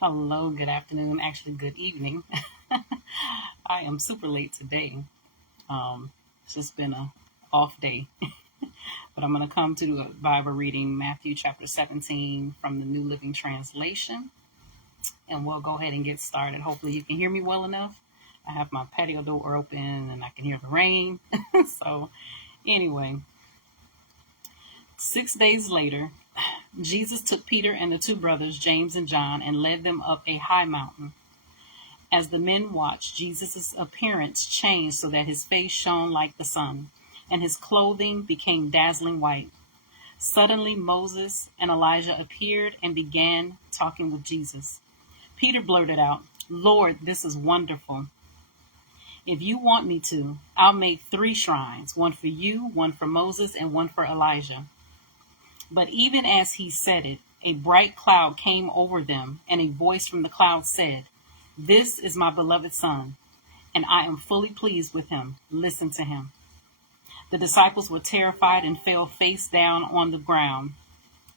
Hello, good afternoon, actually, good evening. I am super late today. It's just been a off day, but I'm going to come to a Bible reading Matthew chapter 17 from the New Living Translation, and we'll go ahead and get started. Hopefully, you can hear me well enough. I have my patio door open and I can hear the rain. So, anyway, 6 days later, Jesus took Peter and the two brothers, James and John, and led them up a high mountain. As the men watched, Jesus' appearance changed so that his face shone like the sun, and his clothing became dazzling white. Suddenly, Moses and Elijah appeared and began talking with Jesus. Peter blurted out, "Lord, this is wonderful. If you want me to, I'll make 3 shrines, one for you, one for Moses, and one for Elijah." But even as he said it, a bright cloud came over them, and a voice from the cloud said, "This is my beloved Son, and I am fully pleased with him. Listen to him." The disciples were terrified and fell face down on the ground.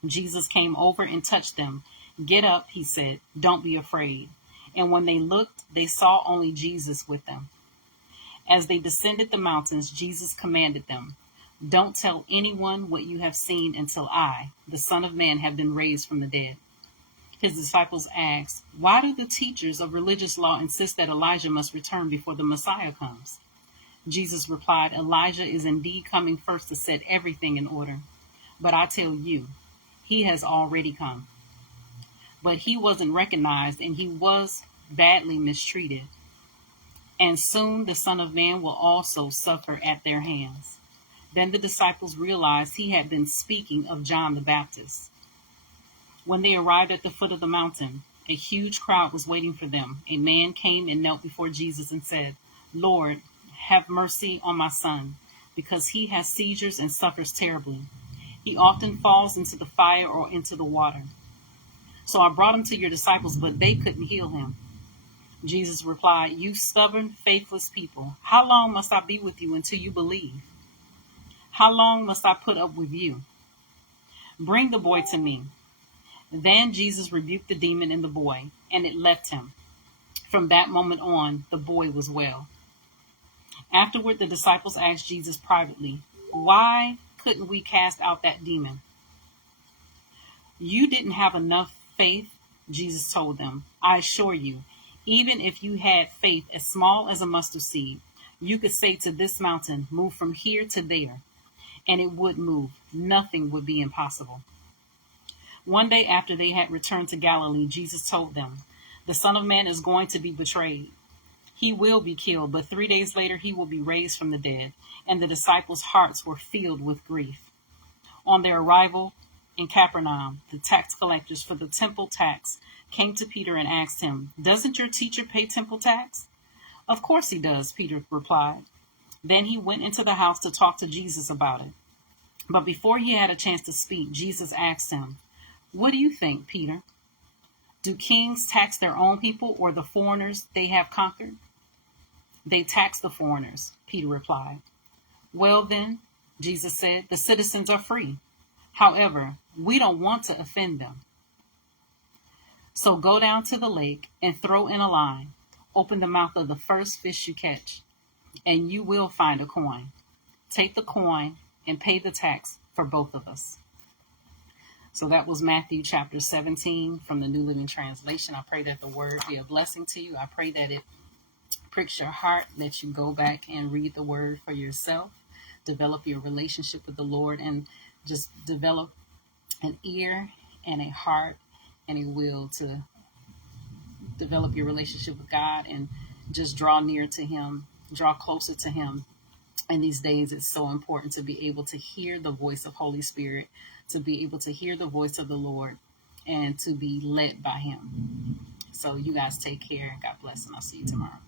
Jesus came over and touched them. "Get up," he said. "Don't be afraid." And when they looked, they saw only Jesus with them. As they descended the mountains, Jesus commanded them, "Don't tell anyone what you have seen until I, the Son of Man, have been raised from the dead." His disciples asked, "Why do the teachers of religious law insist that Elijah must return before the Messiah comes?" Jesus replied, "Elijah is indeed coming first to set everything in order. But I tell you, he has already come. But he wasn't recognized and he was badly mistreated. And soon the Son of Man will also suffer at their hands." Then the disciples realized he had been speaking of John the Baptist. When they arrived at the foot of the mountain, a huge crowd was waiting for them. A man came and knelt before Jesus and said, "Lord, have mercy on my son, because he has seizures and suffers terribly. He often falls into the fire or into the water. So I brought him to your disciples, but they couldn't heal him." Jesus replied, "You stubborn, faithless people, how long must I be with you until you believe? How long must I put up with you? Bring the boy to me." Then Jesus rebuked the demon in the boy, and it left him. From that moment on, the boy was well. Afterward, the disciples asked Jesus privately, "Why couldn't we cast out that demon?" "You didn't have enough faith," Jesus told them. "I assure you, even if you had faith as small as a mustard seed, you could say to this mountain, 'Move from here to there,' and it would move. Nothing would be impossible." One day after they had returned to Galilee, Jesus told them, "The Son of Man is going to be betrayed. He will be killed, but 3 days later he will be raised from the dead." And the disciples' hearts were filled with grief. On their arrival in Capernaum, the tax collectors for the temple tax came to Peter and asked him, "Doesn't your teacher pay temple tax?" "Of course he does," Peter replied. Then he went into the house to talk to Jesus about it. But before he had a chance to speak, Jesus asked him, "What do you think, Peter? Do kings tax their own people or the foreigners they have conquered?" "They tax the foreigners," Peter replied. "Well then," Jesus said, "the citizens are free. However, we don't want to offend them. So go down to the lake and throw in a line. Open the mouth of the first fish you catch, and you will find a coin. Take the coin and pay the tax for both of us." So that was Matthew chapter 17 from the New Living Translation. I pray that the word be a blessing to you. I pray that it pricks your heart, that you go back and read the word for yourself, develop your relationship with the Lord, and just develop an ear and a heart and a will to develop your relationship with God and just draw near to him, draw closer to him. In these days, it's so important to be able to hear the voice of Holy Spirit, to be able to hear the voice of the Lord, and to be led by him. So you guys take care. God bless, and I'll see you tomorrow.